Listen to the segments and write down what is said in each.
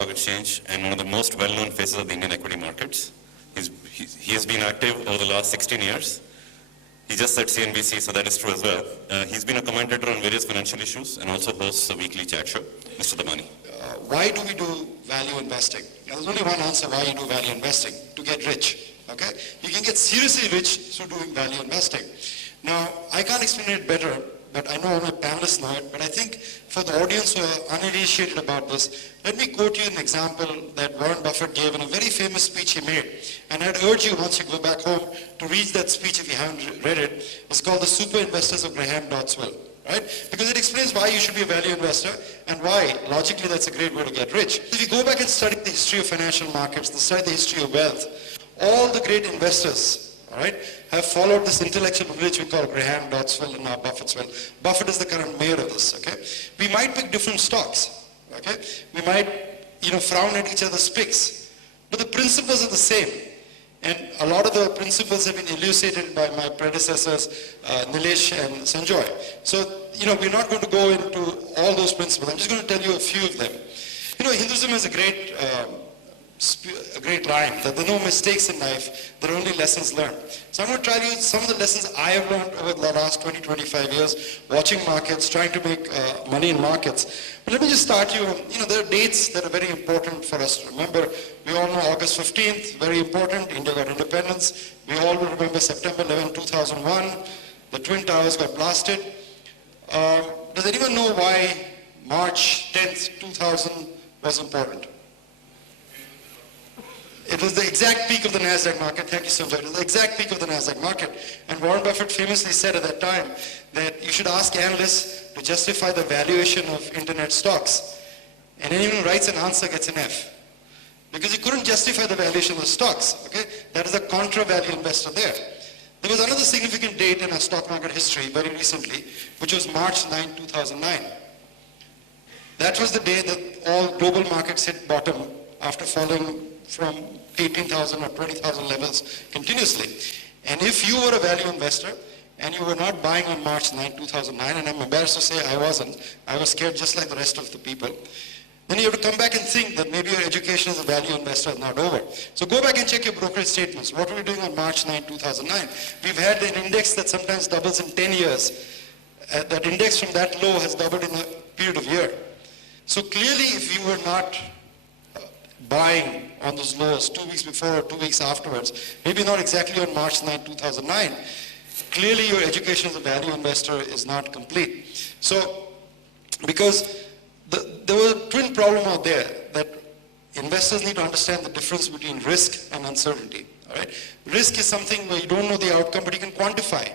Stock Exchange and one of the most well-known faces of the Indian equity markets. He has been active over the last 16 years. He just said CNBC, so that is true as well. He's been a commentator on various financial issues and also hosts a weekly chat show. Mr. Damani. Why do we do value investing? There's only one answer why you do value investing: to get rich. Okay? You can get seriously rich through doing value investing. Now, I can't explain it better, but I know all my panelists know it, but I think for the audience who are uninitiated about this, let me quote you an example that Warren Buffett gave in a very famous speech he made. And I'd urge you, once you go back home, to read that speech if you haven't read it. It's called The Super Investors of Graham Oswal, right? Because it explains why you should be a value investor and why, logically, that's a great way to get rich. If you go back and study the history of financial markets, study the history of wealth, all the great investors, all right, have followed this intellectual privilege we call Graham Oswal and now Buffett's will. Buffett is the current mayor of this, okay? We might pick different stocks, okay? We might, frown at each other's picks, but the principles are the same. And a lot of the principles have been elucidated by my predecessors, Nilesh and Sanjoy. So, we're not going to go into all those principles. I'm just going to tell you a few of them. Hinduism has a great line that there are no mistakes in life, there are only lessons learned. So I'm going to tell you some of the lessons I have learned over the last 20, 25 years, watching markets, trying to make money in markets. But let me just start you, there are dates that are very important for us to remember. We all know August 15th, very important, India got independence. We all will remember September 11, 2001, the Twin Towers got blasted. Does anyone know why March 10th, 2000 was important? It was the exact peak of the NASDAQ market. Thank you so much. It was the exact peak of the NASDAQ market. And Warren Buffett famously said at that time that you should ask analysts to justify the valuation of internet stocks. And anyone who writes an answer gets an F. Because you couldn't justify the valuation of the stocks. Okay? That is a contra-value investor there. There was another significant date in our stock market history very recently, which was March 9, 2009. That was the day that all global markets hit bottom after falling from 18,000 or 20,000 levels continuously. And if you were a value investor and you were not buying on March 9, 2009, and I'm embarrassed to say I wasn't, I was scared just like the rest of the people, then you have to come back and think that maybe your education as a value investor is not over. So go back and check your brokerage statements. What were we doing on March 9, 2009? We've had an index that sometimes doubles in 10 years. That index from that low has doubled in a period of year. So clearly if you were not buying on those lows 2 weeks before or 2 weeks afterwards, maybe not exactly on March 9, 2009, clearly your education as a value investor is not complete. So, because there was a twin problem out there that investors need to understand the difference between risk and uncertainty. All right? Risk is something where you don't know the outcome, but you can quantify.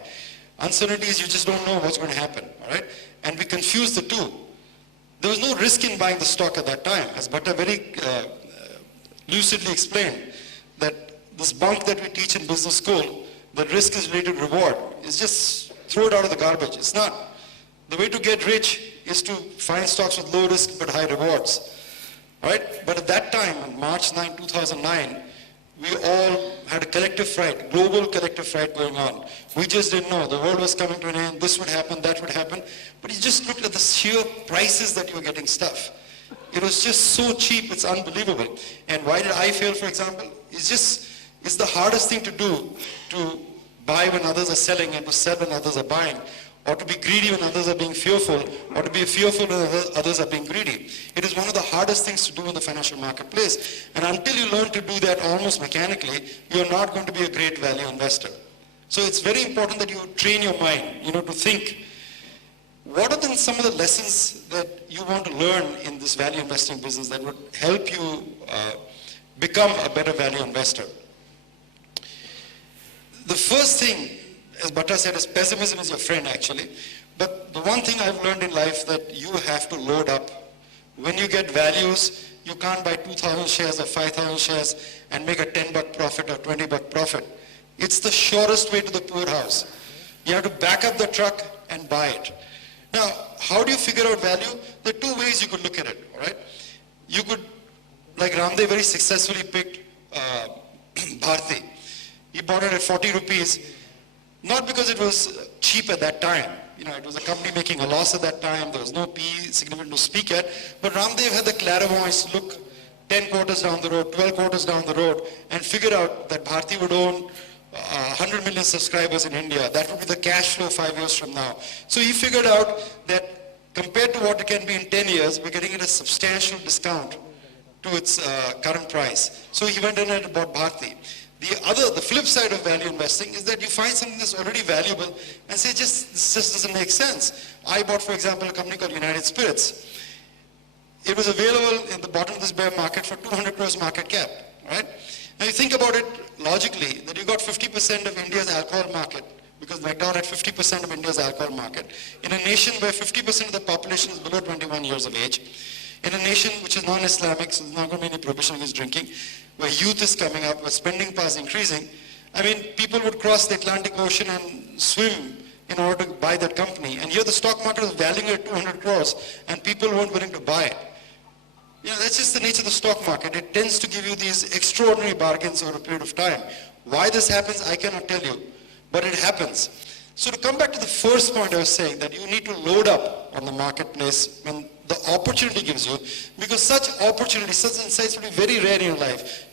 Uncertainty is you just don't know what's going to happen. All right? And we confuse the two. There was no risk in buying the stock at that time, as Bhatta very lucidly explained, that this bunk that we teach in business school, that risk is related to reward, is just throw it out of the garbage. It's not. The way to get rich is to find stocks with low risk but high rewards. Right? But at that time, on March 9, 2009, we all had a collective fright, global collective fright going on. We just didn't know. The world was coming to an end, this would happen, that would happen. But you just looked at the sheer prices that you were getting stuff. It was just so cheap, it's unbelievable. And why did I fail, for example? It's the hardest thing to do, to buy when others are selling and to sell when others are buying, or to be greedy when others are being fearful, or to be fearful when others are being greedy. It is one of the hardest things to do in the financial marketplace. And until you learn to do that almost mechanically, you're not going to be a great value investor. So it's very important that you train your mind, to think, what are then some of the lessons that you want to learn in this value investing business that would help you become a better value investor? The first thing, as Bhatta said, is pessimism is your friend actually. But the one thing I've learned in life that you have to load up. When you get values, you can't buy 2,000 shares or 5,000 shares and make a $10 profit or $20 profit. It's the surest way to the poorhouse. You have to back up the truck and buy it. Now, how do you figure out value? There are two ways you could look at it, all right? You could, like Ramdev very successfully picked Bharti. He bought it at 40 rupees, not because it was cheap at that time. It was a company making a loss at that time. There was no PE significant to speak at. But Ramdev had the clairvoyance to look 10 quarters down the road, 12 quarters down the road, and figured out that Bharti would own 100 million subscribers in India. That would be the cash flow 5 years from now. So he figured out that compared to what it can be in 10 years, we're getting it a substantial discount to its current price. So he went in and bought Bharti. The flip side of value investing is that you find something that's already valuable and say, this just doesn't make sense. I bought, for example, a company called United Spirits. It was available in the bottom of this bear market for 200 crores market cap, right? Now you think about it logically, that you got 50% of India's alcohol market, because Vector had 50% of India's alcohol market, in a nation where 50% of the population is below 21 years of age, in a nation which is non-Islamic, so there's not going to be any prohibition against drinking, where youth is coming up, where spending power is increasing. I mean, people would cross the Atlantic Ocean and swim in order to buy that company. And here the stock market is valuing at 200 crores, and people weren't willing to buy it. You know, that's just the nature of the stock market. It tends to give you these extraordinary bargains over a period of time. Why this happens, I cannot tell you, but it happens. So to come back to the first point I was saying, that you need to load up on the marketplace when the opportunity gives you, because such opportunities, such insights will be very rare in your life.